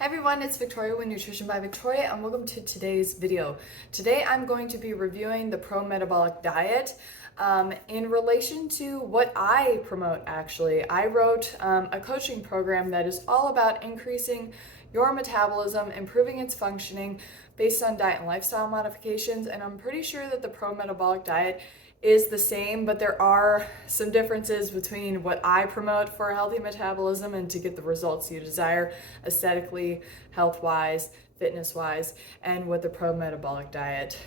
Hi everyone, it's Victoria with Nutrition by Victoria and welcome to today's video. Today I'm going to be reviewing the ProMetabolic diet in relation to what I promote actually. I wrote a coaching program that is all about increasing your metabolism, improving its functioning based on diet and lifestyle modifications, and I'm pretty sure that the ProMetabolic diet is the same, but there are some differences between what I promote for a healthy metabolism and to get the results you desire aesthetically, health-wise, fitness-wise, and what the pro-metabolic diet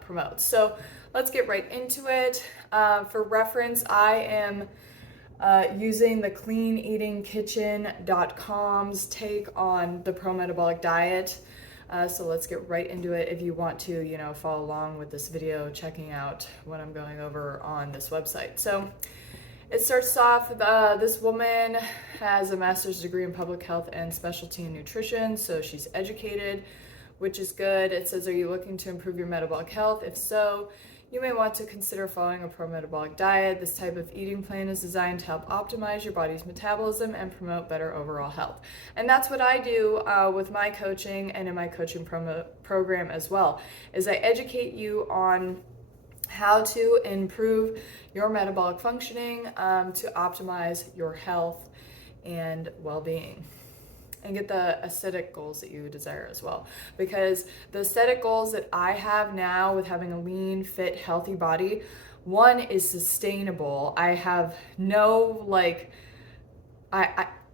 promotes. So let's get right into it. For reference, I am using the cleaneatingkitchen.com's take on the pro-metabolic diet. So let's get right into it. If you want to, follow along with this video, checking out what I'm going over on this website. So it starts off, this woman has a master's degree in public health and specialty in nutrition, so she's educated, which is good. It says, are you looking to improve your metabolic health? If so, you may want to consider following a pro-metabolic diet. This type of eating plan is designed to help optimize your body's metabolism and promote better overall health. And that's what I do with my coaching and in my coaching program as well, is I educate you on how to improve your metabolic functioning to optimize your health and well-being, and get the aesthetic goals that you desire as well. Because the aesthetic goals that I have now with having a lean, fit, healthy body, one is sustainable. I have no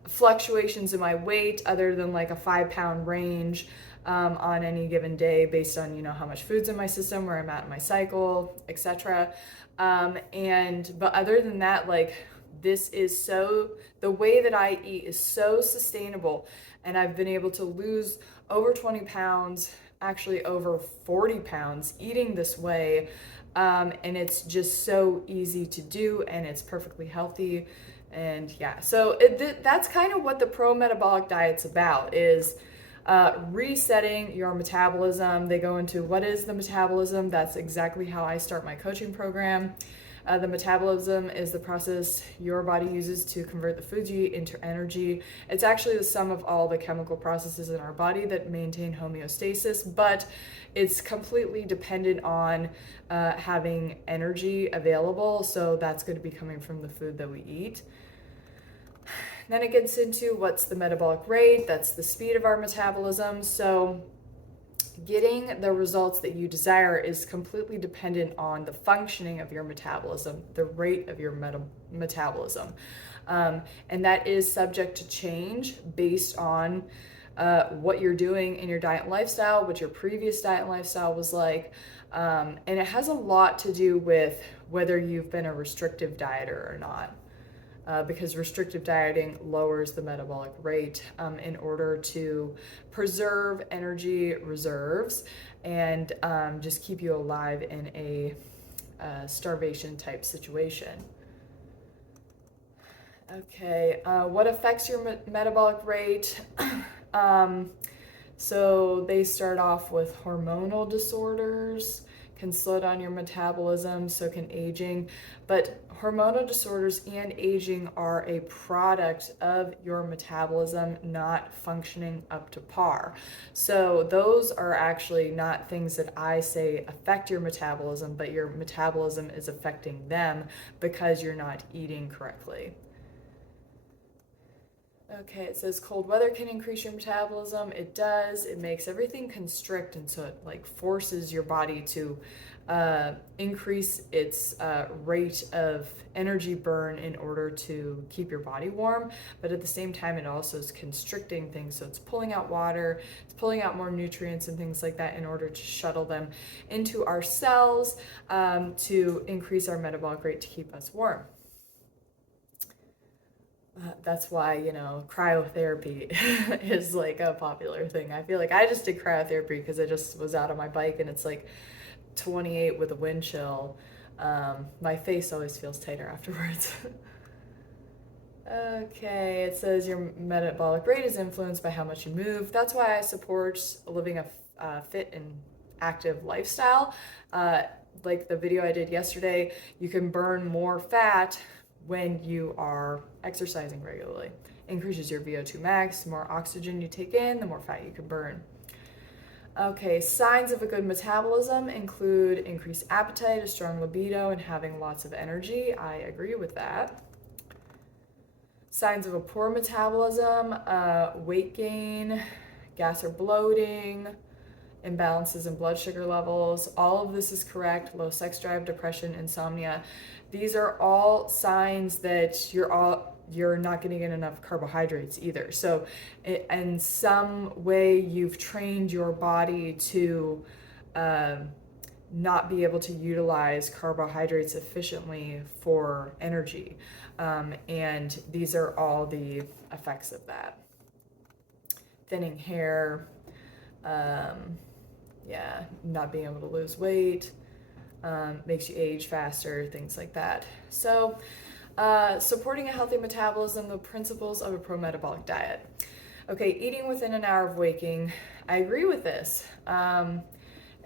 fluctuations in my weight other than like a 5-pound range on any given day based on how much food's in my system, where I'm at in my cycle, etc. But other than that, the way that I eat is so sustainable, and I've been able to lose over 20 pounds, actually over 40 pounds eating this way, and it's just so easy to do, and it's perfectly healthy. And yeah, so that's kind of what the pro-metabolic diet's about, is resetting your metabolism. They go into what is the metabolism. That's exactly how I start my coaching program. The metabolism is the process your body uses to convert the foods you eat into energy. It's actually the sum of all the chemical processes in our body that maintain homeostasis, but it's completely dependent on having energy available. So that's going to be coming from the food that we eat. Then it gets into what's the metabolic rate. That's the speed of our metabolism. So getting the results that you desire is completely dependent on the functioning of your metabolism, the rate of your metabolism. And that is subject to change based on what you're doing in your diet and lifestyle, what your previous diet and lifestyle was like. And it has a lot to do with whether you've been a restrictive dieter or not. Because restrictive dieting lowers the metabolic rate in order to preserve energy reserves and just keep you alive in a starvation type situation. Okay, what affects your metabolic rate? So they start off with hormonal disorders, can slow down your metabolism, so can aging. But hormonal disorders and aging are a product of your metabolism not functioning up to par. So those are actually not things that I say affect your metabolism, but your metabolism is affecting them because you're not eating correctly. Okay, it says cold weather can increase your metabolism. It does. It makes everything constrict, and so it forces your body to increase its rate of energy burn in order to keep your body warm. But at the same time, it also is constricting things. So it's pulling out water, it's pulling out more nutrients and things like that in order to shuttle them into our cells to increase our metabolic rate to keep us warm. That's why, cryotherapy is a popular thing. I feel like I just did cryotherapy because I just was out on my bike and it's 28 with a wind chill. My face always feels tighter afterwards. Okay, it says your metabolic rate is influenced by how much you move. That's why I support living a fit and active lifestyle. Like the video I did yesterday, you can burn more fat when you are exercising regularly. increases your VO2 max. The more oxygen you take in, the more fat you can burn. Okay, signs of a good metabolism include increased appetite, a strong libido, and having lots of energy. I agree with that. Signs of a poor metabolism, weight gain, gas or bloating, imbalances in blood sugar levels. All of this is correct. Low sex drive, depression, insomnia. These are all signs that you're not getting in enough carbohydrates either. So in some way you've trained your body to not be able to utilize carbohydrates efficiently for energy. And these are all the effects of that. Thinning hair, not being able to lose weight, makes you age faster, things like that. So supporting a healthy metabolism, the principles of a pro-metabolic diet. Okay, eating within an hour of waking, I agree with this.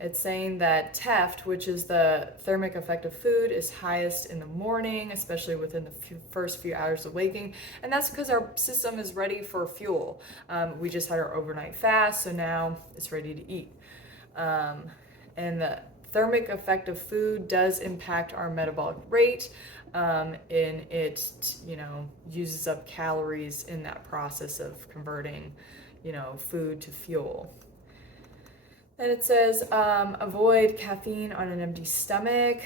It's saying that TEFT, which is the thermic effect of food, is highest in the morning, especially within the first few hours of waking. And that's because our system is ready for fuel. We just had our overnight fast, so now it's ready to eat. And the thermic effect of food does impact our metabolic rate, and it, uses up calories in that process of converting, food to fuel. Then it says, avoid caffeine on an empty stomach.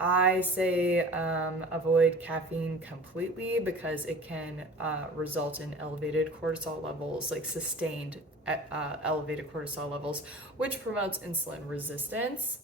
I say avoid caffeine completely because it can result in elevated cortisol levels, like sustained elevated cortisol levels, which promotes insulin resistance.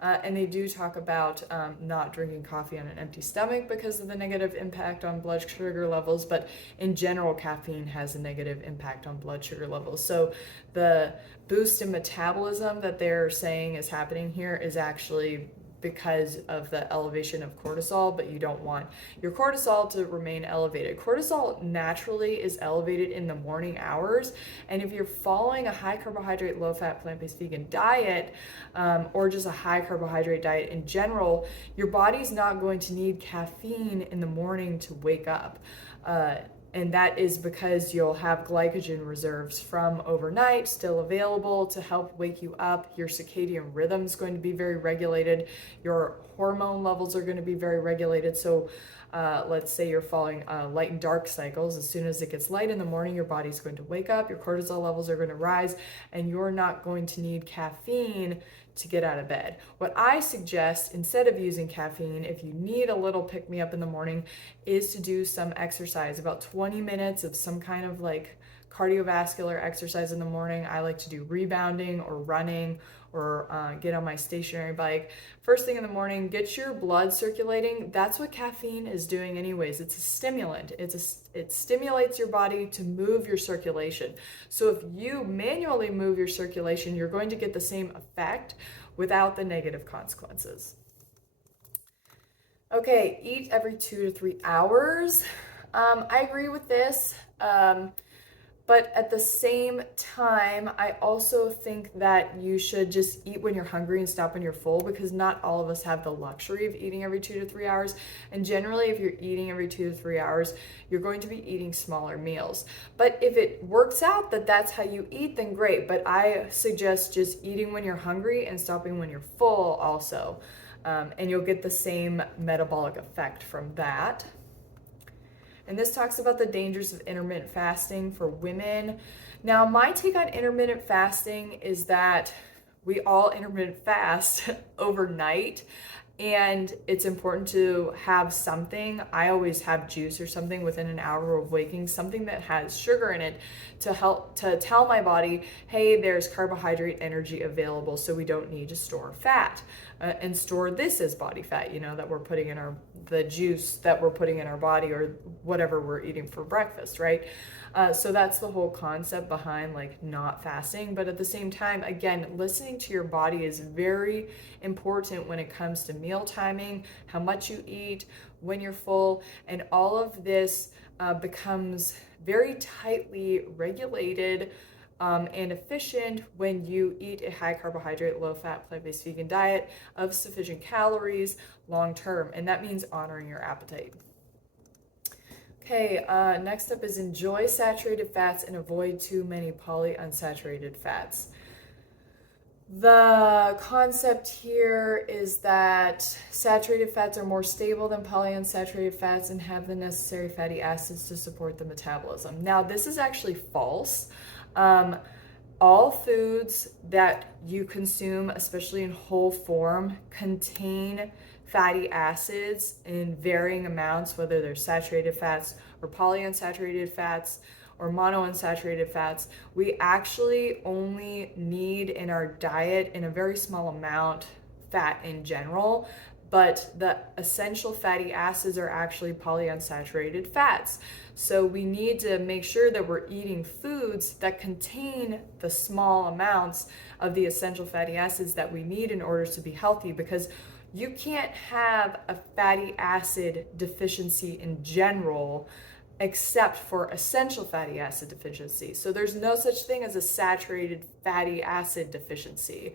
And they do talk about not drinking coffee on an empty stomach because of the negative impact on blood sugar levels, but in general, caffeine has a negative impact on blood sugar levels. So the boost in metabolism that they're saying is happening here is actually because of the elevation of cortisol, but you don't want your cortisol to remain elevated. Cortisol naturally is elevated in the morning hours, and if you're following a high carbohydrate, low fat, plant-based vegan diet, or just a high carbohydrate diet in general, your body's not going to need caffeine in the morning to wake up. And that is because you'll have glycogen reserves from overnight still available to help wake you up. Your circadian rhythm is going to be very regulated. Your hormone levels are going to be very regulated. So let's say you're following light and dark cycles. As soon as it gets light in the morning, your body's going to wake up, your cortisol levels are going to rise, and you're not going to need caffeine to get out of bed. What I suggest, instead of using caffeine, if you need a little pick-me-up in the morning, is to do some exercise, about 20 minutes of some kind of like cardiovascular exercise in the morning. I like to do rebounding or running or get on my stationary bike. First thing in the morning, get your blood circulating. That's what caffeine is doing anyways. It's a stimulant. It stimulates your body to move your circulation. So if you manually move your circulation, you're going to get the same effect without the negative consequences. Okay, eat every 2 to 3 hours. I agree with this. But at the same time, I also think that you should just eat when you're hungry and stop when you're full, because not all of us have the luxury of eating every 2 to 3 hours. And generally, if you're eating every 2 to 3 hours, you're going to be eating smaller meals. But if it works out that that's how you eat, then great. But I suggest just eating when you're hungry and stopping when you're full also. And you'll get the same metabolic effect from that. And this talks about the dangers of intermittent fasting for women. Now, my take on intermittent fasting is that we all intermittent fast overnight, and it's important to have something. I always have juice or something within an hour of waking, something that has sugar in it to help to tell my body, hey, there's carbohydrate energy available, so we don't need to store fat and store this as body fat, that we're putting in the juice that we're putting in our body or whatever we're eating for breakfast, right? So that's the whole concept behind like not fasting. But at the same time, again, listening to your body is very important when it comes to meal timing, how much you eat, when you're full, and all of this becomes very tightly regulated and efficient when you eat a high carbohydrate, low fat, plant-based vegan diet of sufficient calories long term. And that means honoring your appetite. Okay, next up is enjoy saturated fats and avoid too many polyunsaturated fats. The concept here is that saturated fats are more stable than polyunsaturated fats and have the necessary fatty acids to support the metabolism. Now, this is actually false. All foods that you consume, especially in whole form, contain fatty acids in varying amounts, whether they're saturated fats or polyunsaturated fats or monounsaturated fats. We actually only need in our diet, in a very small amount, fat in general, but the essential fatty acids are actually polyunsaturated fats. So we need to make sure that we're eating foods that contain the small amounts of the essential fatty acids that we need in order to be healthy, because you can't have a fatty acid deficiency in general except for essential fatty acid deficiency. So there's no such thing as a saturated fatty acid deficiency.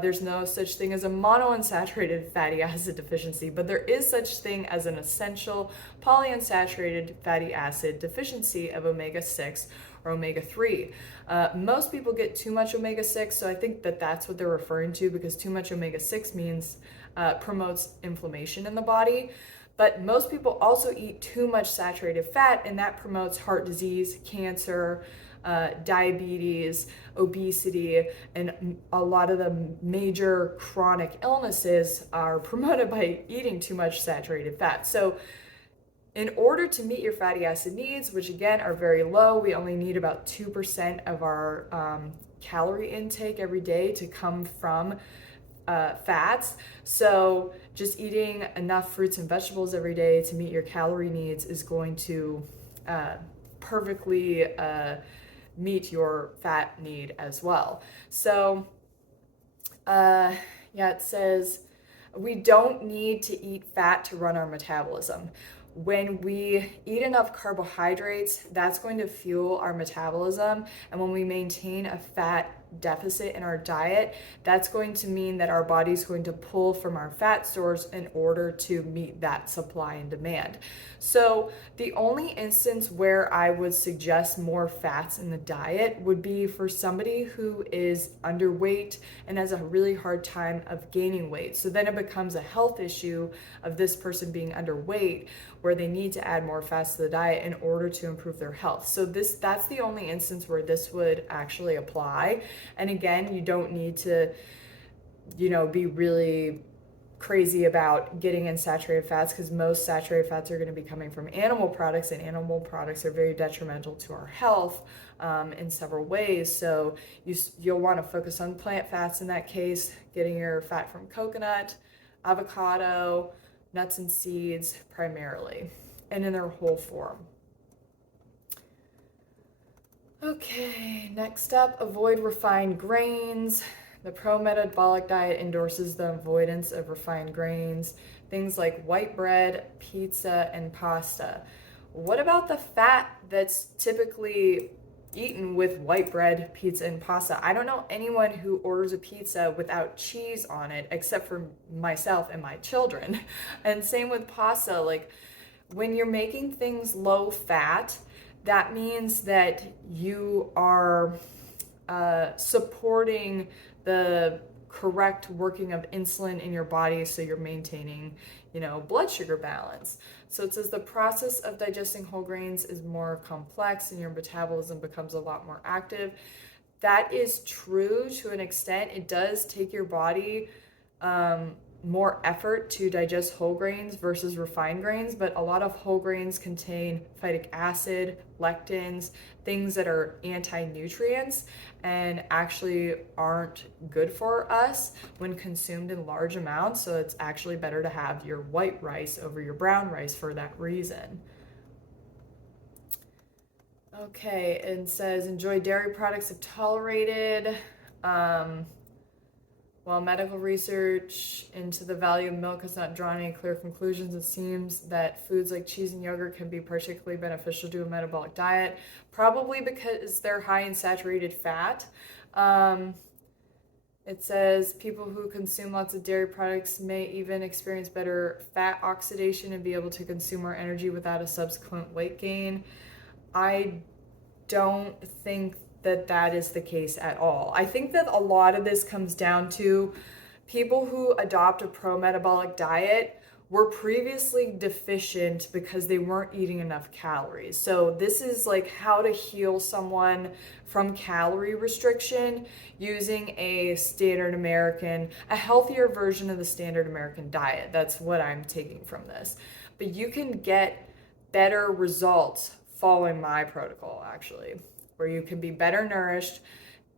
There's no such thing as a monounsaturated fatty acid deficiency, but there is such thing as an essential polyunsaturated fatty acid deficiency of omega-6 or omega-3. Most people get too much omega-6, so I think that that's what they're referring to, because too much omega-6 means promotes inflammation in the body. But most people also eat too much saturated fat, and that promotes heart disease, cancer, diabetes, obesity, and a lot of the major chronic illnesses are promoted by eating too much saturated fat. So in order to meet your fatty acid needs, which again are very low, we only need about 2% of our calorie intake every day to come from fats. So just eating enough fruits and vegetables every day to meet your calorie needs is going to perfectly meet your fat need as well. So yeah, it says we don't need to eat fat to run our metabolism. When we eat enough carbohydrates, that's going to fuel our metabolism. And when we maintain a fat deficit in our diet, that's going to mean that our body's going to pull from our fat stores in order to meet that supply and demand. So the only instance where I would suggest more fats in the diet would be for somebody who is underweight and has a really hard time of gaining weight. So then it becomes a health issue of this person being underweight, where they need to add more fats to the diet in order to improve their health. So that's the only instance where this would actually apply. And again, you don't need to, be really crazy about getting in saturated fats, because most saturated fats are going to be coming from animal products, and animal products are very detrimental to our health in several ways. So you'll want to focus on plant fats in that case, getting your fat from coconut, avocado, nuts and seeds primarily, and in their whole form. Okay, next up, avoid refined grains. The ProMetabolic diet endorses the avoidance of refined grains, things like white bread, pizza, and pasta. What about the fat that's typically eaten with white bread, pizza, and pasta? I don't know anyone who orders a pizza without cheese on it, except for myself and my children. And same with pasta. Like, when you're making things low fat, that means that you are supporting the correct working of insulin in your body, so you're maintaining, blood sugar balance. So it says the process of digesting whole grains is more complex and your metabolism becomes a lot more active. That is true to an extent. It does take your body more effort to digest whole grains versus refined grains, but a lot of whole grains contain phytic acid, lectins, things that are anti-nutrients and actually aren't good for us when consumed in large amounts. So it's actually better to have your white rice over your brown rice for that reason. Okay, it says enjoy dairy products if tolerated. While medical research into the value of milk has not drawn any clear conclusions, it seems that foods like cheese and yogurt can be particularly beneficial to a metabolic diet, probably because they're high in saturated fat. It says people who consume lots of dairy products may even experience better fat oxidation and be able to consume more energy without a subsequent weight gain. I don't think that that is the case at all. I think that a lot of this comes down to people who adopt a pro-metabolic diet were previously deficient because they weren't eating enough calories. So this is like how to heal someone from calorie restriction using a standard American, a healthier version of the standard American diet. That's what I'm taking from this. But you can get better results following my protocol, actually, where you can be better nourished,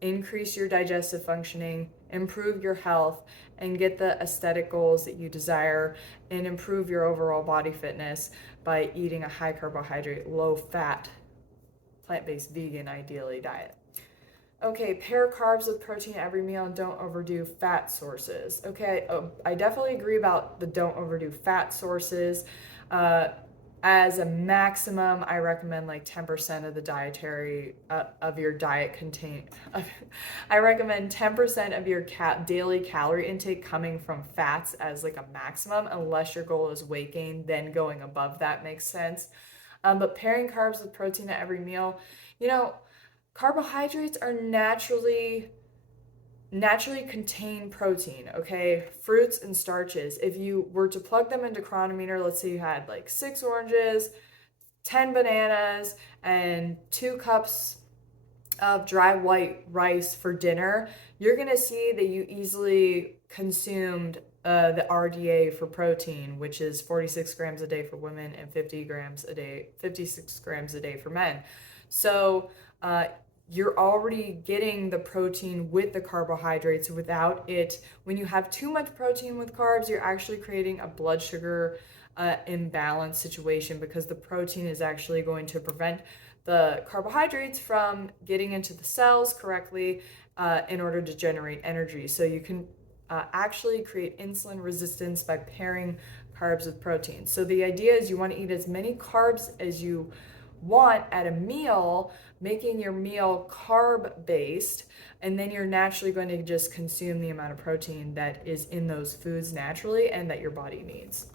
increase your digestive functioning, improve your health, and get the aesthetic goals that you desire, and improve your overall body fitness by eating a high carbohydrate, low fat, plant-based vegan, ideally, diet. Okay, pair carbs with protein at every meal and don't overdo fat sources. Okay, I definitely agree about the don't overdo fat sources. As a maximum, I recommend like 10% of the dietary of your diet contain. I recommend 10% of your daily calorie intake coming from fats as like a maximum, unless your goal is weight gain. Then going above that makes sense. But pairing carbs with protein at every meal, carbohydrates are naturally contain protein, okay? Fruits and starches. If you were to plug them into Chronometer, let's say you had like 6 oranges, 10 bananas, and 2 cups of dry white rice for dinner, you're gonna see that you easily consumed the RDA for protein, which is 46 grams a day for women and 56 grams a day for men. So you're already getting the protein with the carbohydrates without it. When you have too much protein with carbs, you're actually creating a blood sugar imbalance situation, because the protein is actually going to prevent the carbohydrates from getting into the cells correctly in order to generate energy. So you can actually create insulin resistance by pairing carbs with protein. So the idea is you want to eat as many carbs as you want at a meal, making your meal carb based, and then you're naturally going to just consume the amount of protein that is in those foods naturally and that your body needs.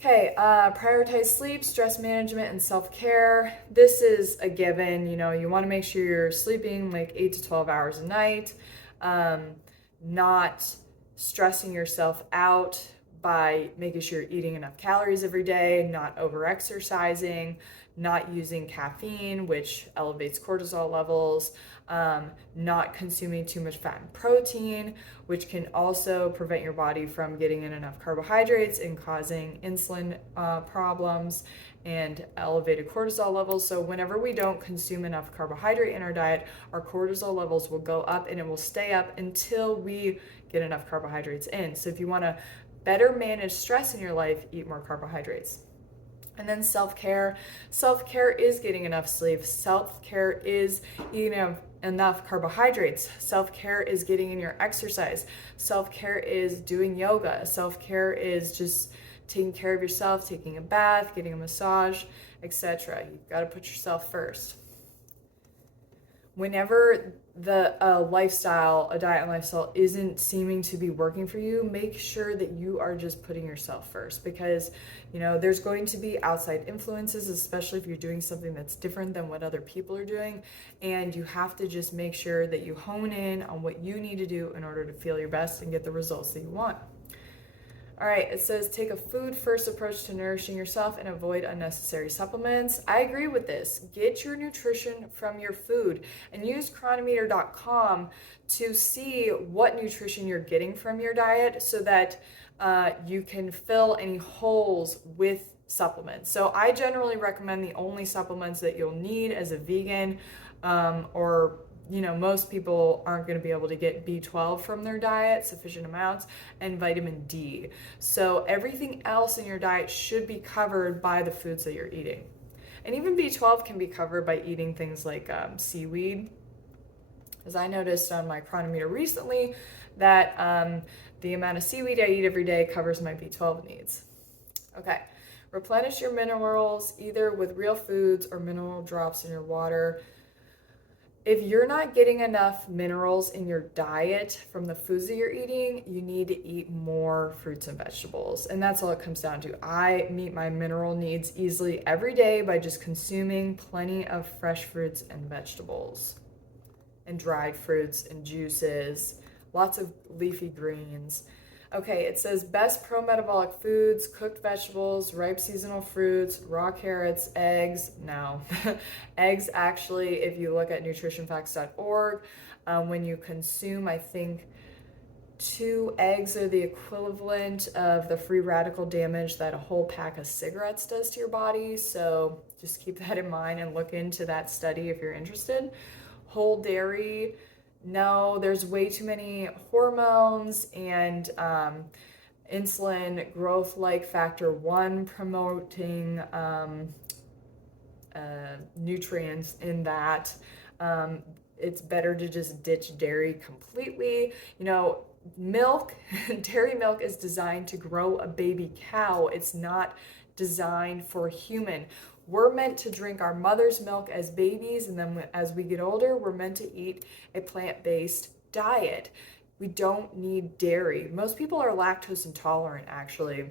Okay, prioritize sleep, stress management, and self-care. This is a given. You want to make sure you're sleeping like 8 to 12 hours a night, not stressing yourself out by making sure you're eating enough calories every day, not over-exercising, not using caffeine, which elevates cortisol levels, not consuming too much fat and protein, which can also prevent your body from getting in enough carbohydrates and causing insulin problems and elevated cortisol levels. So whenever we don't consume enough carbohydrate in our diet, our cortisol levels will go up, and it will stay up until we get enough carbohydrates in. So if you want to better manage stress in your life, eat more carbohydrates. And then self-care. Self-care is getting enough sleep. Self-care is eating enough carbohydrates. Self-care is getting in your exercise. Self-care is doing yoga. Self-care is just taking care of yourself, taking a bath, getting a massage, etc. You've got to put yourself first. Whenever the a diet and lifestyle isn't seeming to be working for you, make sure that you are just putting yourself first, because there's going to be outside influences, especially if you're doing something that's different than what other people are doing, and you have to just make sure that you hone in on what you need to do in order to feel your best and get the results that you want. All right, it says take a food-first approach to nourishing yourself and avoid unnecessary supplements. I agree with this. Get your nutrition from your food and use Chronometer.com to see what nutrition you're getting from your diet so that you can fill any holes with supplements. So I generally recommend the only supplements that you'll need as a vegan or most people aren't going to be able to get B12 from their diet, sufficient amounts, and vitamin D. So everything else in your diet should be covered by the foods that you're eating. And even B12 can be covered by eating things like seaweed. As I noticed on my Chronometer recently, that the amount of seaweed I eat every day covers my B12 needs. Okay, replenish your minerals either with real foods or mineral drops in your water. If you're not getting enough minerals in your diet from the foods that you're eating, you need to eat more fruits and vegetables. And that's all it comes down to. I meet my mineral needs easily every day by just consuming plenty of fresh fruits and vegetables, and dried fruits and juices, lots of leafy greens. Okay, it says best pro-metabolic foods: cooked vegetables, ripe seasonal fruits, raw carrots, eggs. No. Eggs, actually, if you look at nutritionfacts.org, when you consume, I think, 2 eggs are the equivalent of the free radical damage that a whole pack of cigarettes does to your body. So just keep that in mind and look into that study if you're interested. Whole dairy, no, there's way too many hormones and insulin growth like factor 1 promoting nutrients in that. It's better to just ditch dairy completely. You know, milk, dairy milk is designed to grow a baby cow. It's not designed for human. We're meant to drink our mother's milk as babies, and then as we get older, we're meant to eat a plant-based diet. We don't need dairy. Most people are lactose intolerant, actually.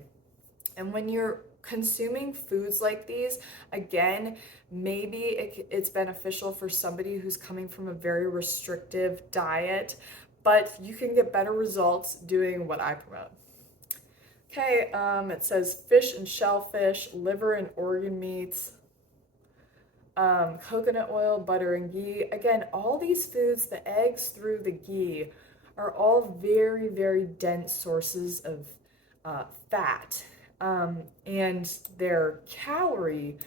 And when you're consuming foods like these, again, maybe it's beneficial for somebody who's coming from a very restrictive diet, but you can get better results doing what I promote. Okay, it says fish and shellfish, liver and organ meats, coconut oil, butter and ghee. Again, all these foods, the eggs through the ghee, are all very, very dense sources of fat. And they're calorie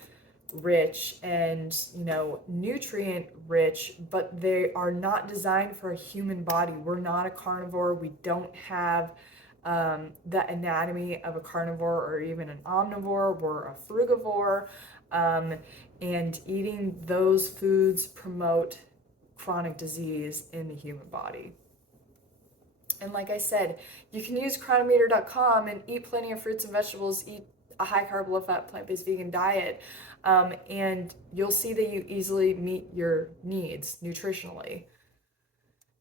rich and, you know, nutrient rich, but they are not designed for a human body. We're not a carnivore. We don't have the anatomy of a carnivore or even an omnivore. We're a frugivore, and eating those foods promote chronic disease in the human body. And like I said, you can use Chronometer.com and eat plenty of fruits and vegetables, eat a high carb, low fat, plant-based vegan diet, and you'll see that you easily meet your needs nutritionally.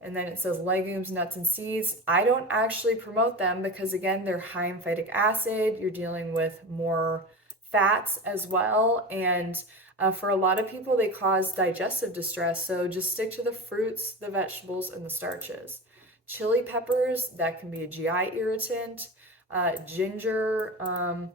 And then it says legumes, nuts, and seeds. I don't actually promote them because, again, they're high in phytic acid. You're dealing with more fats as well. And for a lot of people, they cause digestive distress. So just stick to the fruits, the vegetables, and the starches. Chili peppers, that can be a GI irritant. Ginger,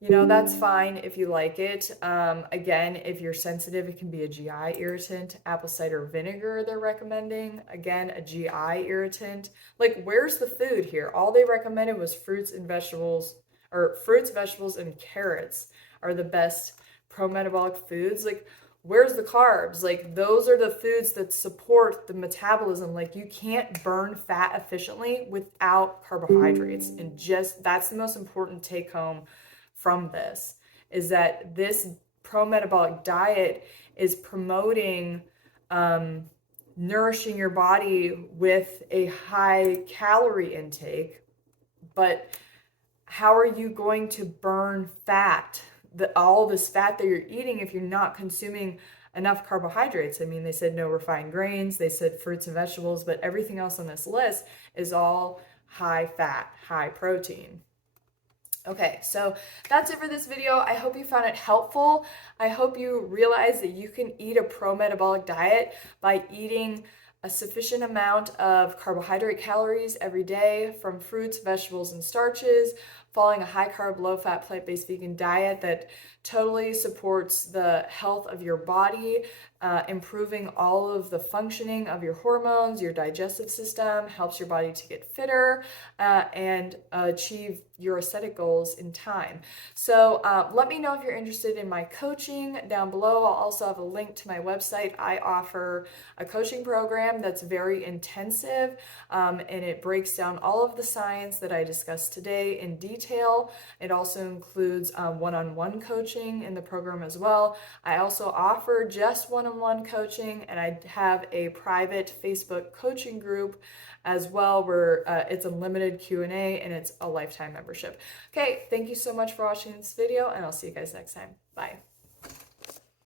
you know, that's fine if you like it. Again, if you're sensitive, it can be a GI irritant. Apple cider vinegar, they're recommending. Again, a GI irritant. Like, where's the food here? All they recommended was fruits and vegetables, or fruits, vegetables, and carrots are the best pro-metabolic foods. Like, where's the carbs? Like, those are the foods that support the metabolism. Like, you can't burn fat efficiently without carbohydrates. And just, that's the most important take home from this, is that this pro-metabolic diet is promoting nourishing your body with a high calorie intake. But how are you going to burn fat, all this fat that you're eating, if you're not consuming enough carbohydrates? I mean, they said no refined grains, they said fruits and vegetables, but everything else on this list is all high fat, high protein. Okay, so that's it for this video. I hope you found it helpful. I hope you realize that you can eat a pro-metabolic diet by eating a sufficient amount of carbohydrate calories every day from fruits, vegetables, and starches, following a high carb, low fat, plant-based vegan diet that totally supports the health of your body, improving all of the functioning of your hormones, your digestive system, helps your body to get fitter, and achieve your aesthetic goals in time. So let me know if you're interested in my coaching down below. I'll also have a link to my website. I offer a coaching program that's very intensive, and it breaks down all of the science that I discussed today in detail. It also includes one-on-one coaching in the program as well. I also offer just one-on-one coaching, and I have a private Facebook coaching group as well, where it's a limited Q&A and it's a lifetime membership. Okay, thank you so much for watching this video, and I'll see you guys next time. Bye.